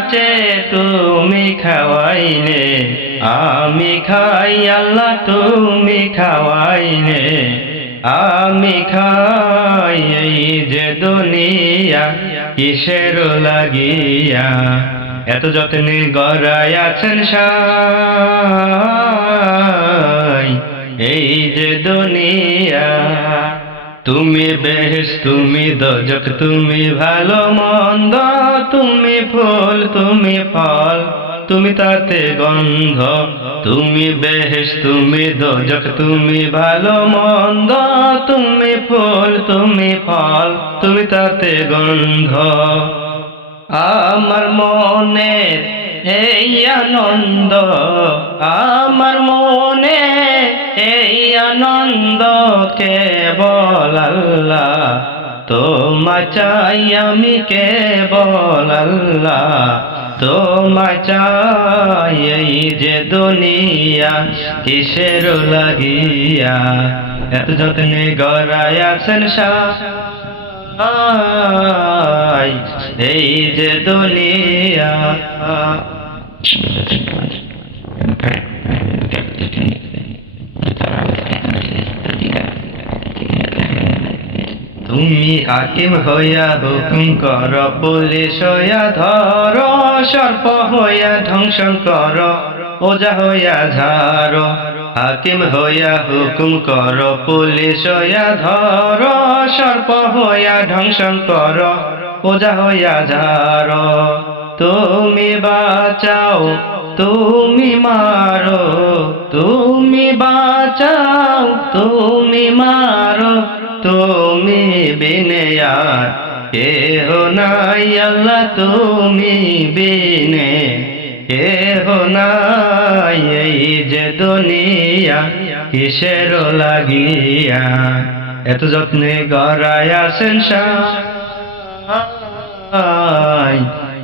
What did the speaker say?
নাচে তুমি খাওয়াইলে, আমি খাই আল্লাহ তুমি খাওয়াইলে, আমি খাই এই যে দুনিয়া কিসের লাগিয়া। এত যত্নে গড়াই আছেন এই যে দুনিয়া। তুমি বেশ, তুমি দজক, তুমি ভালো মন্দ, তুমি ফুল, তুমি ফল, তুমি তাতে গন্ধ, তুমি বেশ, তুমি দজক, তুমি ভালো মন্দ, তুমি ফুল, তুমি ফল, তুমি তাতে গন্ধ। আমার মনের এই আনন্দ, আমার মনে এই আনন্দ কেবল আল্লাহ। তোমার চাই আমি কেবল আল্লাহ। তোমার চাই এই যে দুনিয়া কিসের লাগিয়া। এত যত্নে গড়াই আছেন এই যে দুনিয়া। তুমি হাকিম হইয়া হুকুম কর পুলিশ হইয়া ধর, সর্প হইয়া ধ্বংসন কর ওজা হইয়া ঝার, হাকিম হইয়া হুকুম কর, পুলিশ হইয়া ধর, সর্প হইয়া ধ্বংসন কর ওজা হইয়া ঝার। তুমি বাঁচাও, তুমি মারো, তুমি বাঁচাও তুমি মারো, তুমি বিনয়ার। কেহ নাই আল্লাহ, তুমি বিনে। কেহ নাই এই যে দুনিয়া, কিসের লাগিয়া? এত যত্নে গড়ায় আসেন সাই